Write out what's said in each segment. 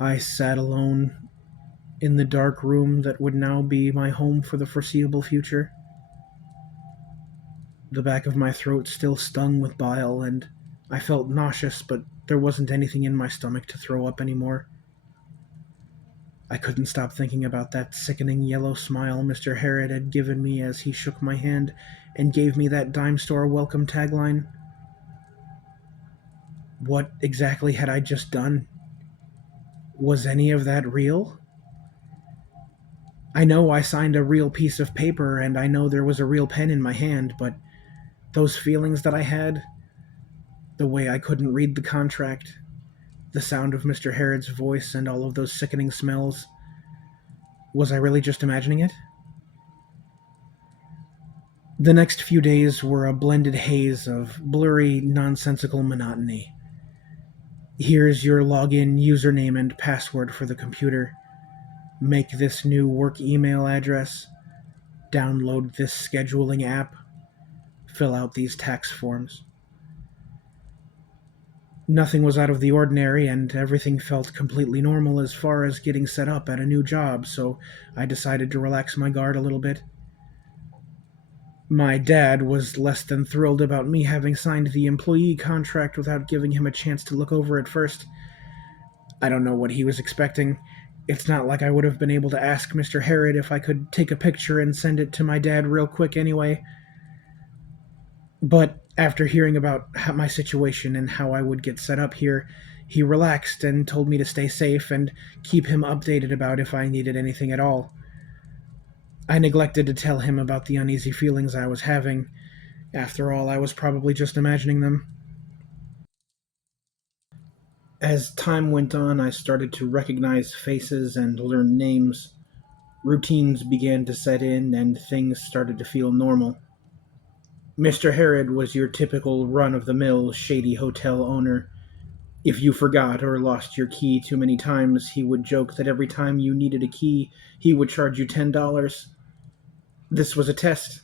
I sat alone in the dark room that would now be my home for the foreseeable future. The back of my throat still stung with bile, and I felt nauseous, but there wasn't anything in my stomach to throw up anymore. I couldn't stop thinking about that sickening yellow smile Mr. Harrod had given me as he shook my hand and gave me that dime store welcome tagline. What exactly had I just done? Was any of that real? I know I signed a real piece of paper and I know there was a real pen in my hand, but those feelings that I had, the way I couldn't read the contract, the sound of Mr. Harrod's voice, and all of those sickening smells, was I really just imagining it? The next few days were a blended haze of blurry, nonsensical monotony. Here's your login username and password for the computer. Make this new work email address. Download this scheduling app. Fill out these tax forms. Nothing was out of the ordinary, and everything felt completely normal as far as getting set up at a new job, so I decided to relax my guard a little bit. My dad was less than thrilled about me having signed the employee contract without giving him a chance to look over it first. I don't know what he was expecting. It's not like I would have been able to ask Mr. Harrod if I could take a picture and send it to my dad real quick anyway. But after hearing about my situation and how I would get set up here, he relaxed and told me to stay safe and keep him updated about if I needed anything at all. I neglected to tell him about the uneasy feelings I was having. After all, I was probably just imagining them. As time went on, I started to recognize faces and learn names. Routines began to set in, and things started to feel normal. Mr. Harrod was your typical run of the mill shady hotel owner. If you forgot or lost your key too many times, he would joke that every time you needed a key, he would charge you $10. This was a test.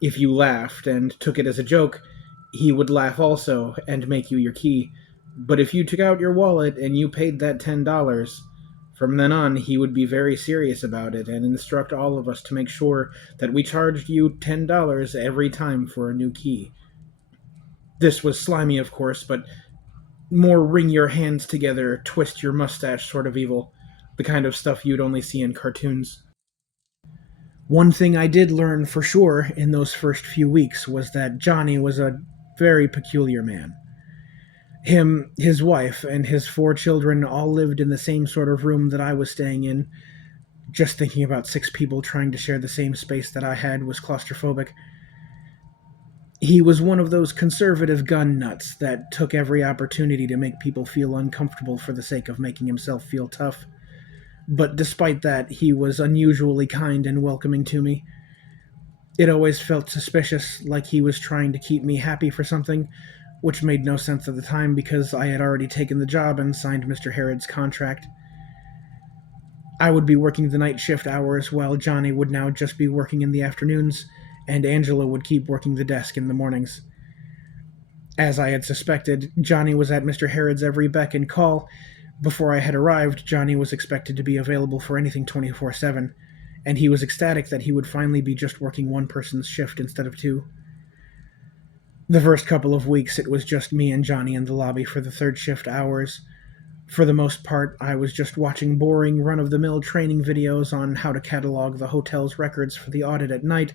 If you laughed and took it as a joke, he would laugh also and make you your key. But if you took out your wallet and you paid that $10, from then on he would be very serious about it and instruct all of us to make sure that we charged you $10 every time for a new key. This was slimy, of course, but more wring your hands together, twist your mustache sort of evil, the kind of stuff you'd only see in cartoons. One thing I did learn for sure in those first few weeks was that Johnny was a very peculiar man. Him, his wife, and his four children all lived in the same sort of room that I was staying in. Just thinking about six people trying to share the same space that I had was claustrophobic. He was one of those conservative gun nuts that took every opportunity to make people feel uncomfortable for the sake of making himself feel tough. But despite that, he was unusually kind and welcoming to me. It always felt suspicious, like he was trying to keep me happy for something, which made no sense at the time because I had already taken the job and signed Mr. Harrod's contract. I would be working the night shift hours while Johnny would now just be working in the afternoons, and Angela would keep working the desk in the mornings. As I had suspected, Johnny was at Mr. Harrod's every beck and call. Before I had arrived, Johnny was expected to be available for anything 24/7, and he was ecstatic that he would finally be just working one person's shift instead of two. The first couple of weeks, it was just me and Johnny in the lobby for the third shift hours. For the most part, I was just watching boring, run of the mill training videos on how to catalog the hotel's records for the audit at night,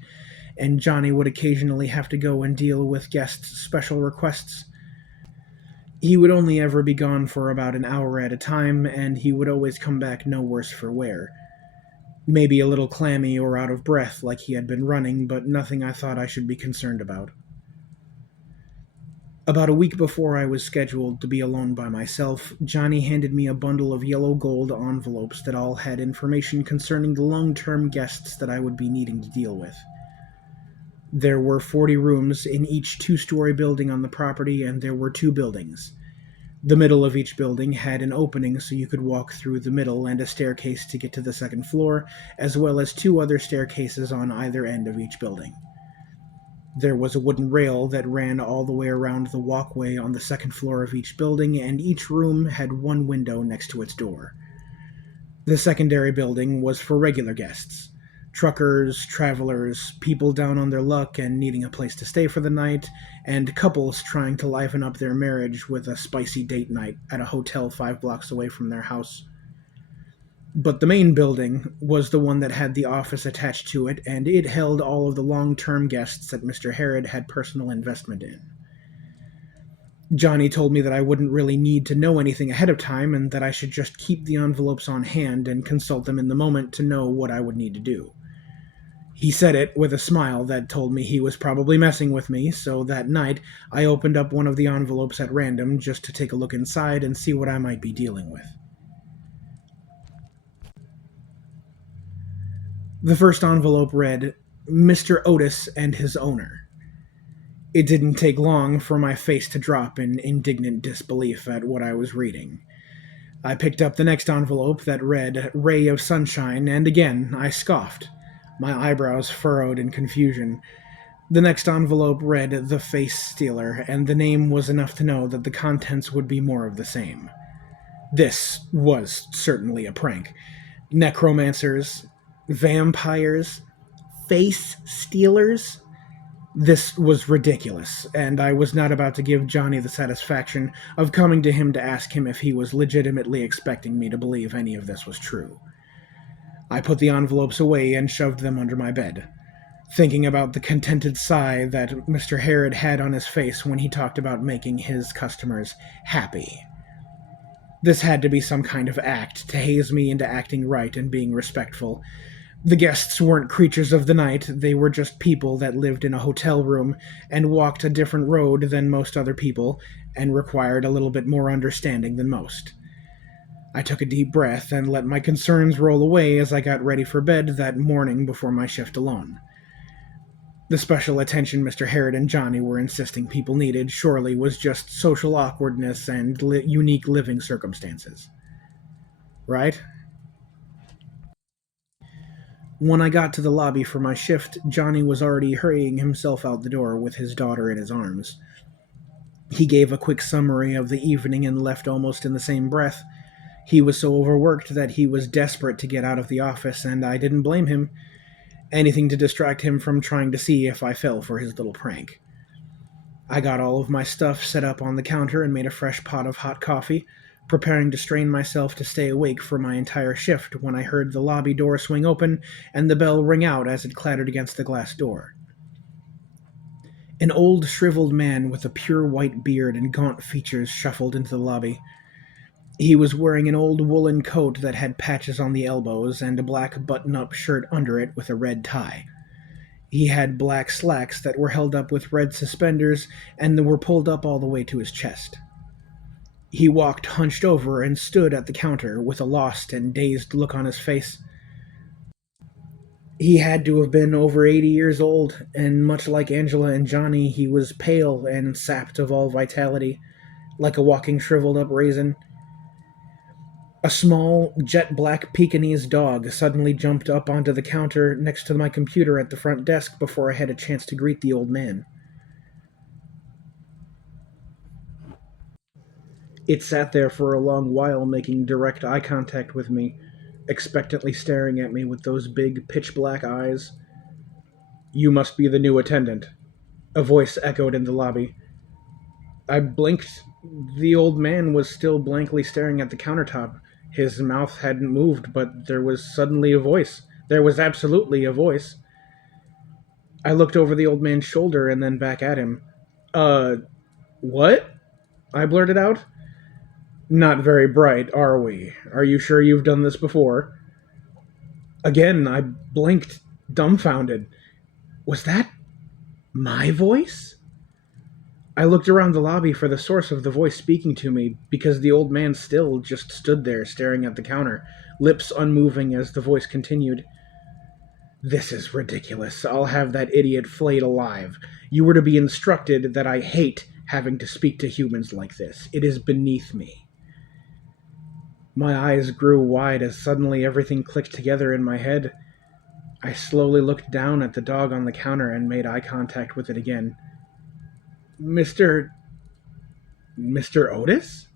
and Johnny would occasionally have to go and deal with guests' special requests. He would only ever be gone for about an hour at a time, and he would always come back no worse for wear. Maybe a little clammy or out of breath like he had been running, but nothing I thought I should be concerned about. About a week before I was scheduled to be alone by myself, Johnny handed me a bundle of yellow gold envelopes that all had information concerning the long term guests that I would be needing to deal with. There were 40 rooms in each two-story building on the property, and there were two buildings. The middle of each building had an opening so you could walk through the middle and a staircase to get to the second floor, as well as two other staircases on either end of each building. There was a wooden rail that ran all the way around the walkway on the second floor of each building, and each room had one window next to its door. The secondary building was for regular guests: truckers, travelers, people down on their luck and needing a place to stay for the night, and couples trying to liven up their marriage with a spicy date night at a hotel 5 blocks away from their house. But the main building was the one that had the office attached to it, and it held all of the long-term guests that Mr. Harrod had personal investment in. Johnny told me that I wouldn't really need to know anything ahead of time, and that I should just keep the envelopes on hand and consult them in the moment to know what I would need to do. He said it with a smile that told me he was probably messing with me, so that night I opened up one of the envelopes at random just to take a look inside and see what I might be dealing with. The first envelope read, "Mr. Otis and his owner." It didn't take long for my face to drop in indignant disbelief at what I was reading. I picked up the next envelope that read, "Ray of Sunshine," and again I scoffed, my eyebrows furrowed in confusion. The next envelope read, "The Face Stealer," and the name was enough to know that the contents would be more of the same. This was certainly a prank. Necromancers, vampires, face stealers. This was ridiculous, and I was not about to give Johnny the satisfaction of coming to him to ask him if he was legitimately expecting me to believe any of this was true. I put the envelopes away and shoved them under my bed, thinking about the contented sigh that Mr. Harrod had on his face when he talked about making his customers happy. This had to be some kind of act to haze me into acting right and being respectful. The guests weren't creatures of the night, they were just people that lived in a hotel room and walked a different road than most other people and required a little bit more understanding than most. I took a deep breath and let my concerns roll away as I got ready for bed that morning before my shift alone. The special attention Mr. Harrod and Johnny were insisting people needed surely was just social awkwardness and unique living circumstances. Right? When I got to the lobby for my shift, Johnny was already hurrying himself out the door with his daughter in his arms. He gave a quick summary of the evening and left almost in the same breath. He was so overworked that he was desperate to get out of the office, and I didn't blame him. Anything to distract him from trying to see if I fell for his little prank. I got all of my stuff set up on the counter and made a fresh pot of hot coffee, preparing to strain myself to stay awake for my entire shift when I heard the lobby door swing open and the bell ring out as it clattered against the glass door. An old, shriveled man with a pure white beard and gaunt features shuffled into the lobby. He was wearing an old woolen coat that had patches on the elbows and a black button-up shirt under it with a red tie. He had black slacks that were held up with red suspenders and were pulled up all the way to his chest. He walked hunched over and stood at the counter with a lost and dazed look on his face. He had to have been over 80 years old, and much like Angela and Johnny, he was pale and sapped of all vitality, like a walking shriveled-up raisin. A small, jet-black Pekingese dog suddenly jumped up onto the counter next to my computer at the front desk before I had a chance to greet the old man. It sat there for a long while, making direct eye contact with me, expectantly staring at me with those big, pitch-black eyes. "You must be the new attendant," a voice echoed in the lobby. I blinked. The old man was still blankly staring at the countertop. His mouth hadn't moved, but there was suddenly a voice. There was absolutely a voice. I looked over the old man's shoulder and then back at him. What?" I blurted out. "Not very bright, are we? Are you sure you've done this before?" Again, I blinked, dumbfounded. Was that my voice? I looked around the lobby for the source of the voice speaking to me, because the old man still just stood there staring at the counter, lips unmoving as the voice continued. "This is ridiculous. I'll have that idiot flayed alive. You were to be instructed that I hate having to speak to humans like this. It is beneath me." My eyes grew wide as suddenly everything clicked together in my head. I slowly looked down at the dog on the counter and made eye contact with it again. Mr. Mr. Otis?